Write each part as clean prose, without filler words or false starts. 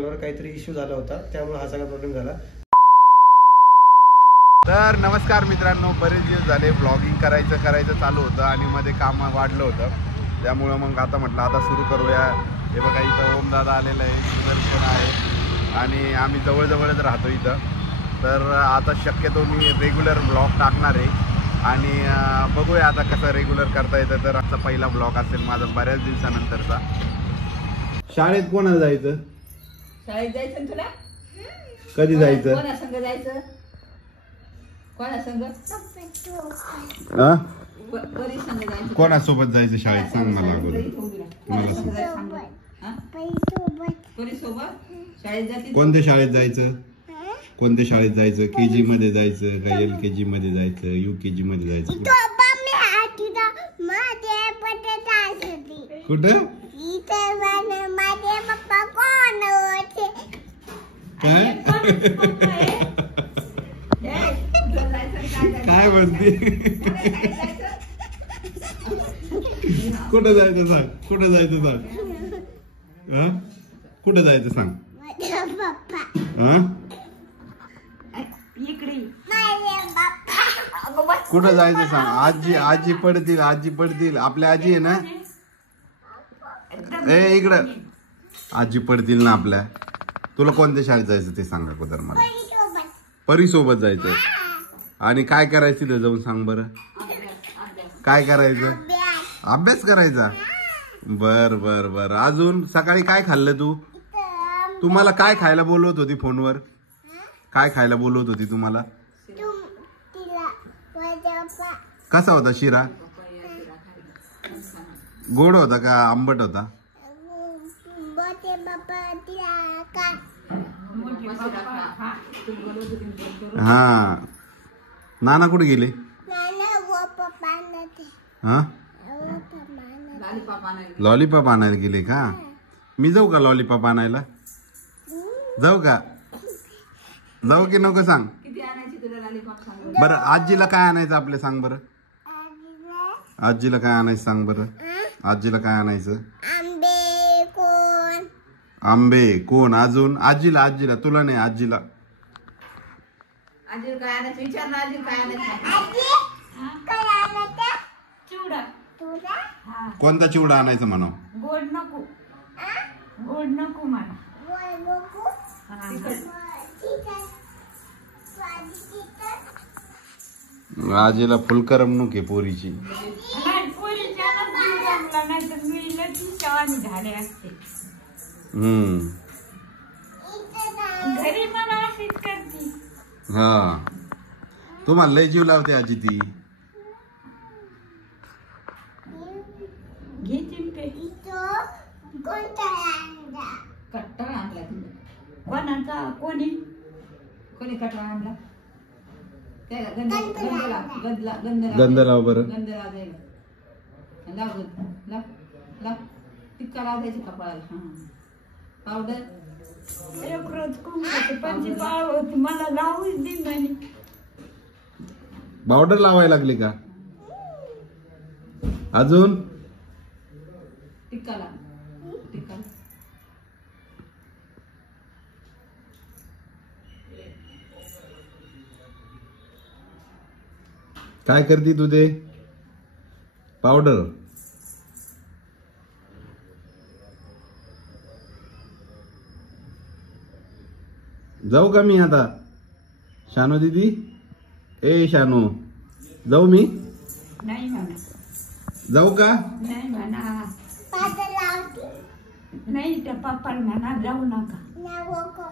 काहीतरी इश्यू झाला होता, त्यामुळे हा सगळा प्रॉब्लेम झाला. तर नमस्कार मित्रांनो, बरेच दिवस झाले ब्लॉगिंग करायचं चालू होतं आणि मध्ये काम वाढलं होतं, त्यामुळं मग आता म्हटलं आता सुरू करूया. हे बघा इथं ओमदादा आलेलं आहे, सुदर्शन आहे आणि आम्ही जवळजवळच राहतो इथं. तर आता शक्यतो मी रेग्युलर ब्लॉग टाकणार आहे आणि बघूया आता कसं रेग्युलर करता येतं. तर आजचा पहिला ब्लॉग असेल माझा बऱ्याच दिवसानंतरचा. शाळेत कोणाला जायचं? शाळेत जायचं तुला? कधी जायचं? कोणा संग जायचं? कोणा संग? परी संग जायचं. कोणासोबत जायचं शाळेत सांग मला अगोदर. परी सोबत शाळेत जाते. कोणत्या शाळेत जायचं? कोणत्या शाळेत जायचं? केजी मध्ये जायचं का LKG मध्ये जायचं, UKG मध्ये जायचं? कुठं? काय म्हणते? कुठं जायचं सांग, कुठं जायचं सांग, कुठं जायचं सांग. कुठं जायचं सांग. आजी पडतील आपल्या आजी आहे ना. इकडं आजी पडतील ना आपल्या. तुला कोणत्या शाळेत जायचं ते सांगा अगोदर मला. परी सोबत जायचं. आणि काय करायचं तिथे जाऊन सांग बरं. काय करायचं? अभ्यास करायचा. बर बर बर. अजून सकाळी काय खाल्लं तू? तुम्हाला काय खायला बोलवत होती फोनवर? काय खायला बोलवत होती तुम्हाला? कसा होता शिरा? गोड होता का आंबट होता? हा. नाना कुठे गेले? हा, लॉलीपॉप आणायला गेले का? मी जाऊ का लॉलीपॉप आणायला? जाऊ का? जाऊ की नको सांग. बरं आजीला काय आणायचं आपल्या सांग बरं. आजीला काय आणायचं सांग बरं. आजीला काय आणायचं? आंबे कोण? अजून आजीला तुला नाही. आजीला काय आणायचं विचार ना. आजी काय आणायचं? चिवडा. कोणता चिवडा आणायचं म्हणा. गोड नको. गोड नको मला. आजीला फुल करमणूक आहे पोरीची. घरी मला अशीच करते. हा, तुम्हाला लय जीव लावते आजी ती. कट्टाळ आणला तिने. कोणाचा? कोणी कट्टाळ आणला? गंध लाव बरं. गंध लावायला लाव. टिक्का लावायची कपाळाला. पावडर एक रोज कुंकवाची पाव होती मला लावूच दे म्हणे. पावडर लावायला लागली का? अजून टिक्का. काय करती तू ते? पावडर. जाऊ का मी आता? शानू दीदी, शानू जाऊ मी? नाही म्हणा. जाऊ का? नाही म्हणा. नाही त्या पप्पाला म्हणा जाऊ नका.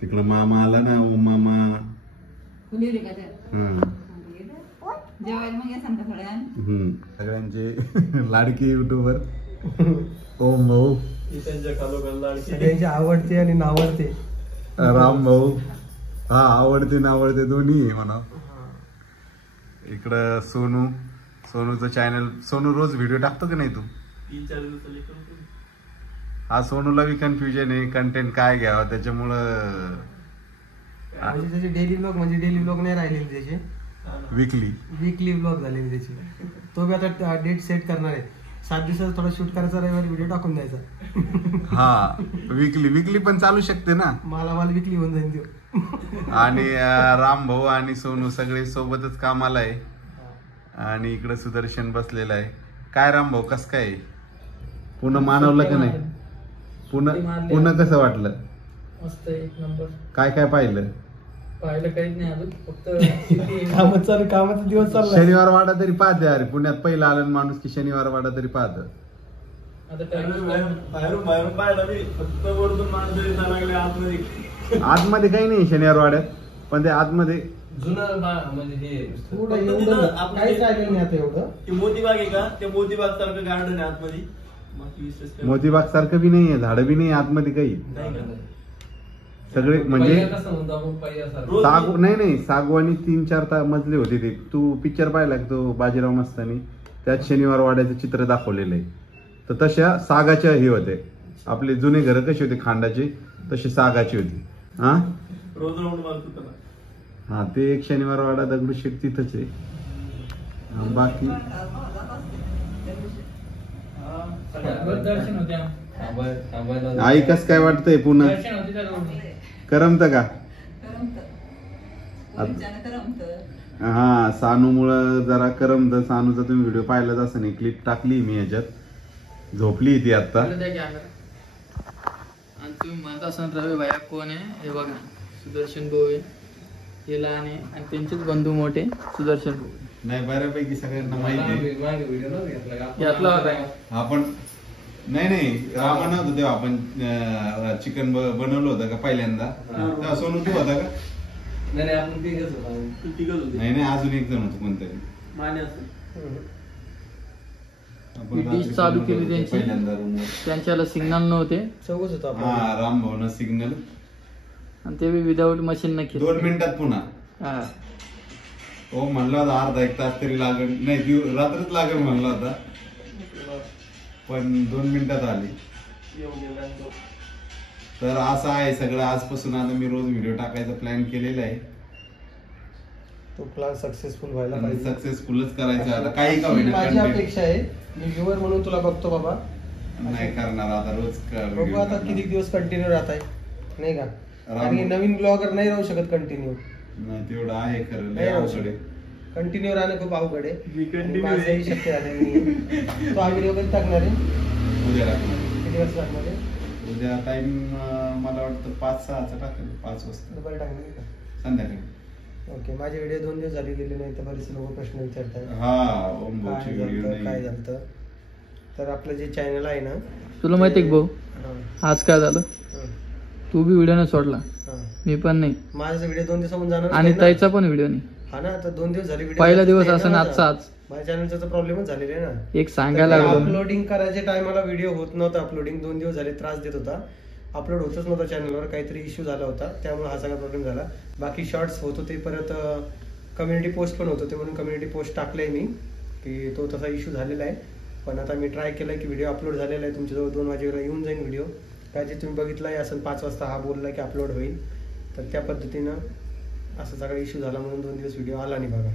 तिकडं मामा आला ना. ओ मामा. जेवायला मग या सांगता सगळ्यांचे लाडके युट्यूबर ओम भाऊ. सगळ्यांची आवडते आणि नावडते राम भाऊ. हा, आवडते नावडते दोन्ही आहे म्हणा. इकडं सोनूचं चॅनल. सोनू रोज व्हिडिओ टाकतो की नाही तू? हा, सोनूला बी कन्फ्युजन आहे कंटेंट काय घ्यावं त्याच्यामुळं. म्हणजे त्याचे डेली ब्लॉग नाही राहिलेले त्याचे. वीकली ब्लॉग झालेले त्याचे. तो बी आता डेट सेट करणार आहे. 7 दिवसात थोडा शूट करायचा, रविवारी व्हिडिओ टाकून द्यायचा. हा विकली पण चालू शकते ना. मला विकली होऊन जाईल तो. आणि राम भाऊ आणि सोनू सगळे सोबतच कामाला आहे. आणि इकडे सुदर्शन बसलेला आहे. काय राम भाऊ कस काय पुन्हा मानवलं का नाही? पुन्हा कसं वाटलं? मस्त एक नंबर. काय काय पाहिलं काहीच नाही अजून, फक्त कामाचा दिवस चालला. शनिवार वाडा तरी पाहते. अरे पुण्यात पहिला आलं माणूस की शनिवार वाडा तरी पाहत. बाहेरून पाहिलं मी, फक्त वरतून माणसं दिसायला लागले आतमध्ये. आतमध्ये काही नाही शनिवार वाड्यात, पण ते आतमध्ये जुनं म्हणजे हे काहीच राहिलेलं नाही आता एवढं. ते मोतीबाग आहे का, ते मोतीबाग सारखं गार्डन आहे आतमध्ये. बाकी विशेष काही मोतीबाग सारखं बी नाहीये, झाडं बी नाही आतमध्ये काही. नाही का? सगळे म्हणजे रोज नाही सागवानी 3-4 मजले होते ते. तू पिक्चर पाहिला का तो बाजीराव मस्तानी? त्यात शनिवार वाड्याचं चित्र दाखवलेलं आहे. तर तशा सागाच्या हे होते. आपले जुने घर कसे होते खांडाचे, तसे सागाची होती. हा रोज राऊंड मारतो त्याला. हा ते एक शनिवार वाडा दगडूशेठ तिथंच आहे. बाकी दर्शन होते. आई कस काय वाटतंय पुन्हा? दर्शन होते त्या रोड. करमत का? हा सानूमुळं जरा करमत. सानूचा तुम्ही व्हिडिओ पाहिलाच असं नाही, क्लिप टाकली मी याच्यात. झोपली ती आता. आणि तुम्ही म्हणत असाल रवी भाया कोण आहे? हे बघा सुदर्शन भाऊ आहे, हे लहान आहे आणि त्यांचेच बंधू मोठे सुदर्शन भाऊ. नाही बऱ्यापैकी सगळ्यांना माहिती यातला होता. आपण नाही रामा नव्हतं तेव्हा आपण चिकन बनवलं होतं का पहिल्यांदा? तेव्हा सोनू तू होता का? नाही आपण तिघच होतो. नाही अजून एक जण होतो कोणतरी. माने असं आपण डिश चालू केली रात्री त्यांची. पहिल्यांदा रूमवर. त्यांच्याला सिग्नल नव्हते चौघच होतो आपण. हा राम भाऊन सिग्नल आणि ते विदाऊट मशीन न 2 मिनिटात पुन्हा. हा हो म्हणला होता अर्धा 1 तास तरी लागेल, नाही रात्रच लागेल म्हणला होता, पण 2 मिनिटात आली. तर असं आहे सगळं. आजपासून आता मी रोज व्हिडिओ टाकायचा प्लॅन केलेला आहे. तो प्लॅन सक्सेसफुल व्हायला पाहिजे. सक्सेसफुलच करायचं आता काही का माझी होईना. अपेक्षा आहे, मी व्ह्युअर म्हणून तुला बघतो बाबा. नाही करणार आता रोज बघू आता किती दिवस कंटिन्यू राहत आहे नाही का. आणि नवीन ब्लॉगर नाही राहू शकत कंटिन्यू. नाही तेवढं आहे खरं, लय नाही राहू अवघड आहे. कंटिन्यू राहणं खूप अवघड आहे. continue माझंही शक्य झालं नाही. तो हा व्हिडिओ कधी टाकणार आहे? उद्या टाकणार. किती वाजता टाकणार आहे? उद्या टाइम मला वाटतं 5-6चा टाकेल. 5 वाजता दुपारी टाकणार आहे का? संध्याकाळी. ओके. माझे व्हिडिओ 2 दिवस झाले गेले नाही तर बरेच लोक प्रश्न विचारतात हा ओम भाऊचे काय व्हिडिओ झालं काय नाही. झालं. तर आपलं जे चॅनल आहे ना, तुला माहिती आहे का भाऊ हा, आज काय झालं? हा, तू बी व्हिडिओ नाही सोडला, हा. मी पण नाही, माझा व्हिडिओ 2 दिवसामध्ये जाणार आणि ताईचा पण व्हिडिओ नाही. हा ना, आता 2 दिवस झाले व्हिडिओ. पहिला दिवस असं ना आजचा आज. माझ्या चॅनलचा प्रॉब्लेमच झालेला आहे ना. एक सांगायला लागलो अपलोडिंग करायच्या टायमाला व्हिडिओ होत नव्हता. अपलोडिंग 2 दिवस झाले त्रास देत होता. अपलोड होतच नव्हता चॅनलवर, काहीतरी इश्यू झाला होता, त्यामुळे हा सगळा प्रॉब्लेम झाला. बाकी शॉर्ट्स होत होते, परत कम्युनिटी पोस्ट पण होत होते, म्हणून कम्युनिटी पोस्ट टाकलंय मी की तो तसा इश्यू झालेला आहे. पण आता मी ट्राय केलाय की व्हिडिओ अपलोड झालेला आहे. तुमच्याजवळ 2 वाजेला येऊन जाईल व्हिडिओ. काय जे तुम्ही बघितलंय असं 5 वाजता हा बोलला की अपलोड होईल, तर त्या पद्धतीनं असा सगळा इश्यू झाला म्हणून 2 दिवस व्हिडिओ आला नाही बघा.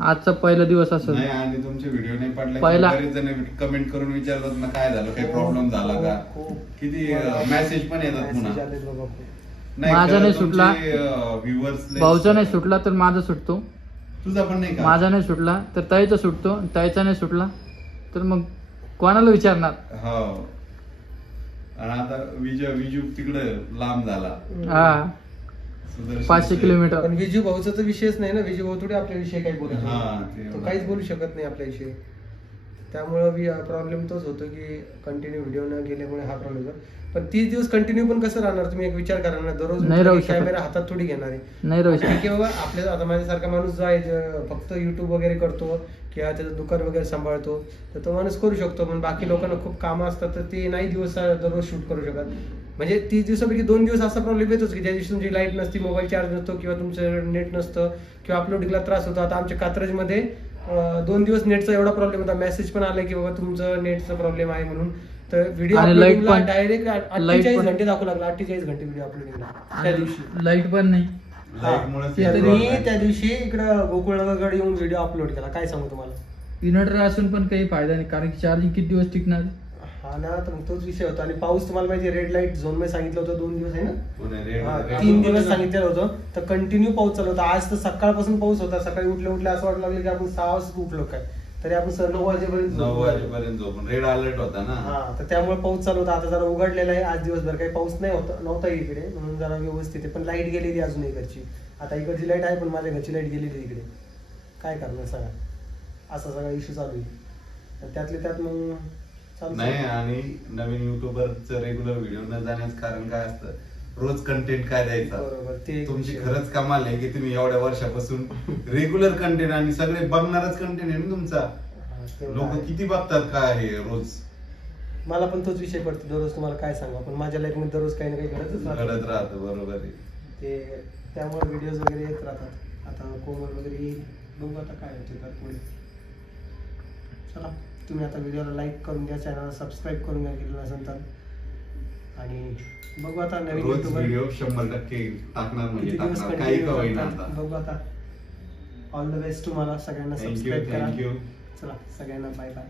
आजचा पहिला दिवस असं. नाही आणि तुमचे व्हिडिओ नाही पडले. पहिला- बरेच जण कमेंट करून विचारतात ना काय झालं, काही प्रॉब्लेम झाला का, किती मेसेज पण येतात पुन्हा. Message आलेत बाबा खूप. माझा नाही सुटला. व्ह्युअर्स भाऊचा नाही सुटला तर माझा सुटतो, तुझा पण नाही का? माझा नाही सुटला तर ताईचा सुटतो, ताईचा नाही सुटला तर मग कोणाला विचारणार. हो. आणि आता विजू तिकडे लांब झाला. हा सुदर्शन 500 किलोमीटर. पण विजू भाऊचा तर विषयच नाही ना. विजू भाऊ थोडी आपल्याविषयी काही बोलत हा, नाही. ते तो एवढं. काहीच बोलू शकत नाही आपल्याविषयी. त्यामुळं प्रॉब्लेम तोच होतो की कंटिन्यू व्हिडिओ न गेल्यामुळे हा प्रॉब्लेम होतो. पण 30 दिवस कंटिन्यू पण कसं राहणार? तुम्ही एक विचार करा ना, दररोज नाही राहू शकत. कॅमेरा हातात थोडी घेणार आहे. नाही राहू ठीक शकत. आहे बाबा, आपल्या आता माझ्यासारखा माणूस जो आहे फक्त युट्यूब वगैरे करतो किंवा त्याचं दुकान वगैरे सांभाळतो, तर तो माणूस करू शकतो. पण बाकी लोकांना खूप कामं असतात, तर ते नाही दिवस दररोज शूट करू शकत. म्हणजे 30 दिवसापैकी 2 दिवस असा प्रॉब्लेम येतोच की ज्या दिवशी तुमची लाईट नसती, मोबाईल चार्ज नसतो किंवा तुमचं नेट नसतं किंवा अपलोडिंगला त्रास होतो. आता आमच्या कात्रजमध्ये 2 दिवस नेटचा एवढा प्रॉब्लेम होता. मेसेज पण आला की बाबा तुमचं नेटचा प्रॉब्लेम आहे म्हणून. तर व्हिडिओ आणि लाईट अपलोडिंगला पण- डायरेक्ट लाईट 48 पण- घंटे दाखवू लागला. 48 घंटे व्हिडिओ अपलोडिंगला त्या दिवशी. लाईट पण नाही. लाईटमुळेच तर हे मी problem आहे. त्या दिवशी इकडं गोकुळनगरकडे येऊन व्हिडिओ अपलोड केला. काय सांगू तुम्हाला, इन्व्हर्टर असून पण काही फायदा नाही, कारण की चार्जिंग किती दिवस टिकणार? हा ना, तर मग तोच विषय होता. आणि पाऊस तुम्हाला माहिती रेड लाईट झोन मध्ये सांगितलं होतं 2 दिवस आहे ना, 3 दिवस सांगितलेलं होतं. तर कंटिन्यू पाऊस चालू होता. आज तर सकाळपासून पाऊस होता. सकाळी उठले असं वाटलं लागलं की आपण 6 वाजता उठलो काय, तरी आपण 9 वाजेपर्यंत झोपून रेड अलर्ट होता ना. हा, तर त्यामुळे पाऊस चालू होता. आता जरा उघडलेला आहे. आज दिवसभर काही पाऊस नव्हता इकडे, म्हणून जरा व्यवस्थित आहे. पण लाईट गेलेली अजून इकडची. आता इकडची लाईट आहे, पण माझ्या घरची लाईट गेलेली इकडे. काय करणार सगळा असा सगळा इश्यू चालू आहे. त्यातले त्यात मग नाही. आणि नवीन युट्यूबरचं रेग्युलर व्हिडिओ न जाण्याचं कारण काय असतं, रोज कंटेंट काय द्यायचा. तुमची खरंच कमाल आहे की तुम्ही एवढ्या वर्षापासून रेग्युलर कंटेंट, आणि सगळे बघणारच कंटेंट आहे ना तुमचा. लोक किती बघतात काय हे रोज. मला पण तोच विषय पडतो दररोज. तुम्हाला काय सांगा, पण माझ्या लाईफ मध्ये दररोज काही ना काही घडत राहतं. बरोबर आहे ते, त्यामुळे व्हिडिओज वगैरे येत राहतात. आता कोमल वगैरे येईल, बघू आता काय होते तर पुढे. चला, तुम्ही आता व्हिडिओला लाईक करून घ्या, चॅनलला सबस्क्राईब करून घ्या केलं नसेल तर. आणि बघू आता नवीन व्हिडिओ 100% टाकणार, म्हणजे टाकणार काही का होईना आता. बघू आता. ऑल द बेस्ट तुम्हाला सगळ्यांना. सबस्क्राईब करा. चला सगळ्यांना बाय बाय.